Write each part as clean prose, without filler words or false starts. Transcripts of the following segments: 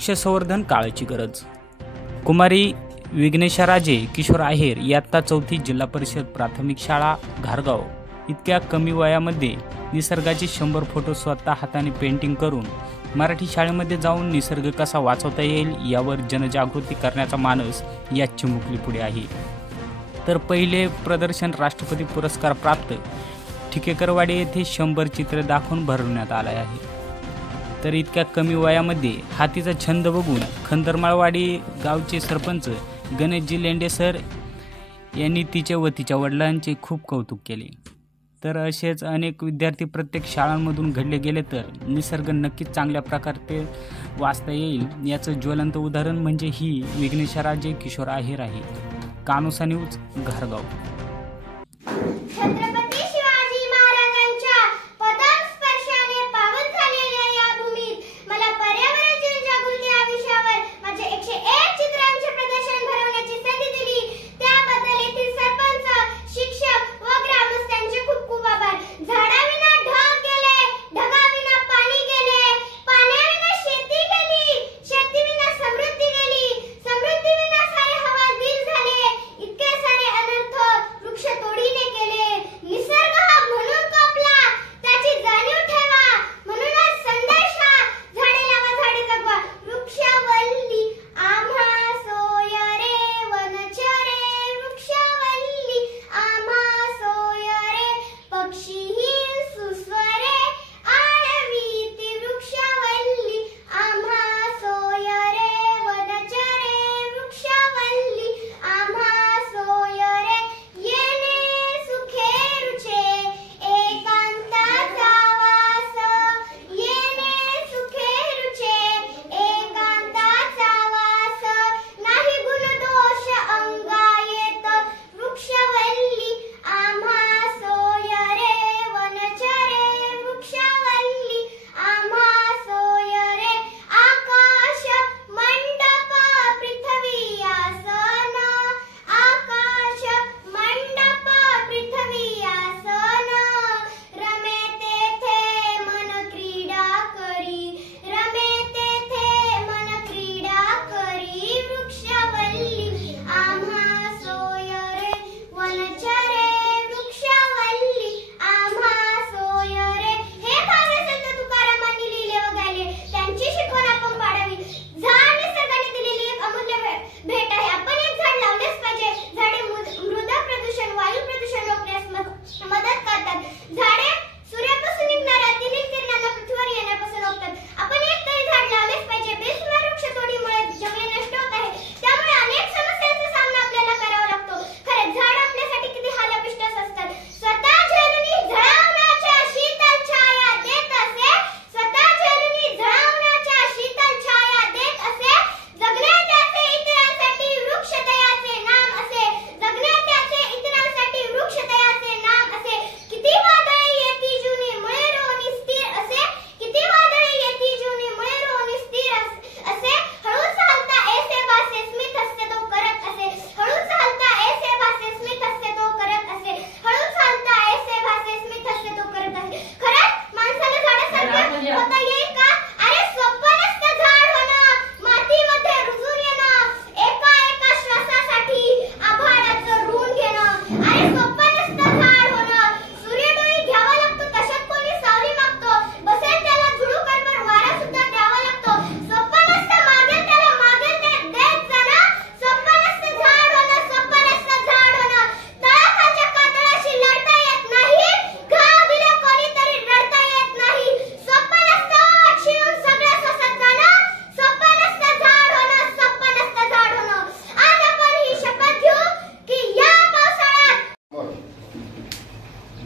वृक्ष संवर्धन काळाची गरज। कुमारी विघ्नेशा राजे किशोर आहेर इयत्ता 4थी जिल्हा परिषद प्राथमिक शाळा घारगाव इतक्या कमी वयामध्ये निसर्गाचे 100 फोटो स्वतः हाताने पेंटिंग करून मराठी शाळेमध्ये जाऊन निसर्ग कसा वाचवता येईल यावर जनजागृती करण्याचा मानस या चिमुकली पुढे आहे। तर पहिले प्रदर्शन राष्ट्रपती पुरस्कार प्राप्त ठिकेकरवाडी येथे 100 चित्रे दाखवून भरवण्यात आले आहे। तर इतक्या कमी वयामध्ये हातीचा छंद बघून खंदरमाळवाडी गावचे सरपंच गणेशजी लेंडे सर यांनी तिचे व तिच्या वडिलांचे खूप कौतुक केले। तर असेच अनेक विद्यार्थी प्रत्येक शाळांमधून घडले गेले तर निसर्ग नक्कीच चांगल्या प्रकारे वाचता येईल। याचं ज्वलंत उदाहरण म्हणजे ही विघ्नेशा राजे किशोर आहेर आहे। कानोसा न्यूज घारगाव।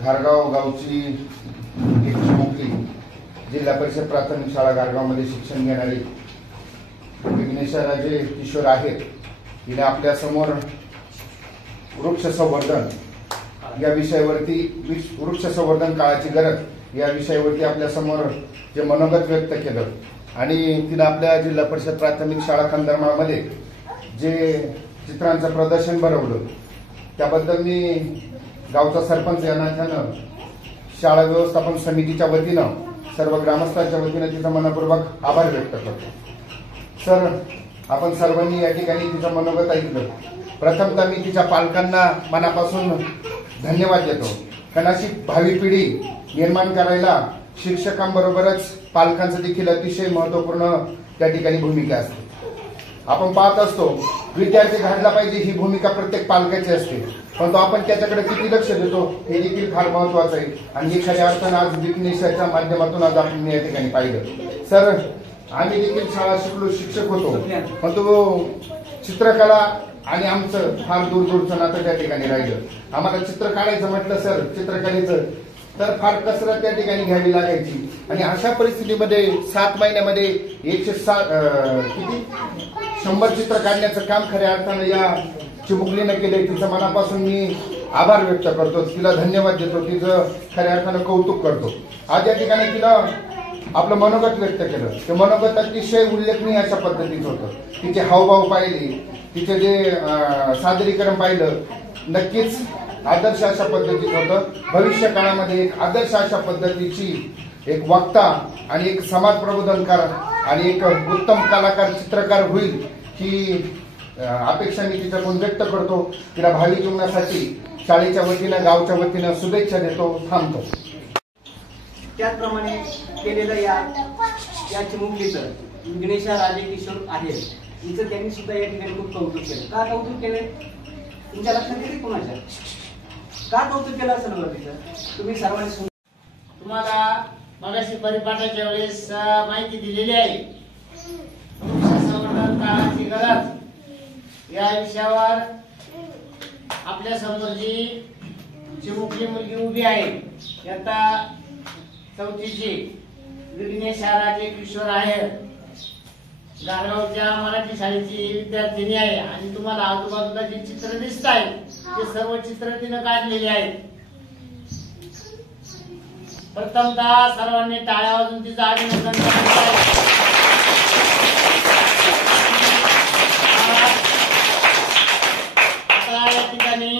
घारगाव गावची एक चिमुकली जिल्हा परिषद प्राथमिक शाळा घारगावमध्ये शिक्षण घेणारी विघ्नेशा राजे किशोर आहेर हिने आपल्या समोर वृक्ष संवर्धन या विषयावरती वृक्ष संवर्धन काळाची गरज या विषयावरती आपल्या समोर जे मनोगत व्यक्त केलं आणि तिने आपल्या जिल्हा परिषद प्राथमिक शाळा खंदरमाळमध्ये जे चित्रांचं प्रदर्शन भरवलं त्याबद्दल मी गावचा सरपंच या नात्यानं शाळा व्यवस्थापन समितीच्या वतीनं सर्व ग्रामस्थांच्या वतीनं तिचा मनपूर्वक आभार व्यक्त करतो। सर, आपण सर्वांनी या ठिकाणी तिचं मनोगत ऐकलं. प्रथमतः मी तिच्या पालकांना मनापासून धन्यवाद देतो, कारण अशी भावी पिढी निर्माण करायला शिक्षकांबरोबरच पालकांचं देखील अतिशय महत्वपूर्ण त्या ठिकाणी भूमिका असते. आपण पाहत असतो विद्यार्थी घडला पाहिजे ही भूमिका प्रत्येक पालकाची असते, परंतु आपण त्याच्याकडे किती लक्ष देतो हे देखील फार महत्वाचं आहे. आणि हे खऱ्या अर्थानं आज विघ्नेशाच्या माध्यमातून आज आपण या ठिकाणी पाहिलं. सर, आम्ही देखील शाळा शिकलो, शिक्षक होतो, परंतु चित्रकला आणि आमचं फार दूरचं नातं त्या ठिकाणी राहिलं. आम्हाला चित्र काढायचं म्हटलं सर, चित्रकलेचं तर फार कसरत त्या ठिकाणी घ्यावी लागायची. आणि अशा परिस्थितीमध्ये 7 महिन्यामध्ये 100 चित्र काढण्याचं काम खऱ्या अर्थानं या चिमुकलीनं केलंय. तिचं मनापासून मी आभार व्यक्त करतो, तिला धन्यवाद देतो, तिचं खऱ्या अर्थानं कौतुक करतो. आज या ठिकाणी तिनं आपलं मनोगत व्यक्त केलं. ते मनोगत अतिशय उल्लेखनीय अशा पद्धतीचं होतं. तिचे हावभाव पाहिले, तिचे जे सादरीकरण पाहिलं, नक्कीच आदर्श अशा पद्धतीचं होतं. भविष्य काळामध्ये एक आदर्श अशा पद्धतीची एक वक्ता आणि एक समाज प्रबोधनकार आणि एक उत्तम कलाकार, चित्रकार होईल ही अपेक्षा मी तिच्याकडून व्यक्त करतो. तिला भावी जीवनासाठी शाळेच्या वतीनं, गावच्या वतीनं शुभेच्छा देतो. थांबतो. त्याचप्रमाणे केलेलं या चिमुकलीचं विघ्नेशा राजे किशोर आहेर हिचं त्यांनी सुद्धा या ठिकाणी खूप कौतुक केलं. का कौतुक केलंय तुमच्या लक्षात येते? कोणाच्या का कौतुक केलं असेल बरं तिचं? तुम्ही सर्वांनी तुम्हाला मगाशी परिपाठाच्या वेळेस माहिती दिलेली आहे. संवर्धन काळाची गरज या विषयावर आपल्या समोर जी चिमुकली मुलगी उभी आहे, आता 4थीची विघ्नेशा राजे किशोर आहेर गारगावच्या मराठी शाळेची विद्यार्थिनी आहे. आणि तुम्हाला आजूबाजूला जे चित्र दिसत आहेत ते सर्व चित्र तिनं काढलेली आहेत. प्रथमतः सर्वांनी टाळ्या वाजून तिचं अभिनंदन करायचं आहे. आता या ठिकाणी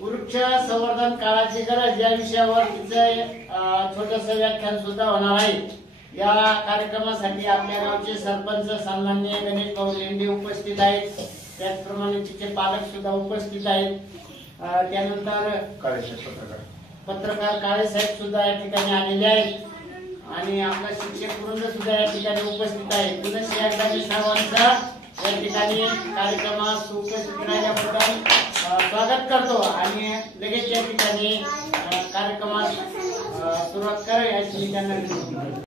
वृक्ष संवर्धन काळाची गरज या विषयावर तिचं छोटस व्याख्यान सुद्धा होणार आहे. या कार्यक्रमासाठी आपल्या गावचे सरपंच सन्माननीय गणेश भाऊ लेंडे उपस्थित आहेत. त्याचप्रमाणे तिचे पालक सुद्धा उपस्थित आहेत. त्यानंतर पत्रकार काळे साहेब सुद्धा या ठिकाणी आलेले आहेत आणि आपला शिक्षक वृंद सुद्धा या ठिकाणी उपस्थित आहे. पुन्हा एकदा मी सर्वांचा या ठिकाणी कार्यक्रमात उपस्थित राहिल्याबद्दल स्वागत करतो आणि लगेच या ठिकाणी कार्यक्रमात सुरुवात करावी अशी त्यांना विनंती.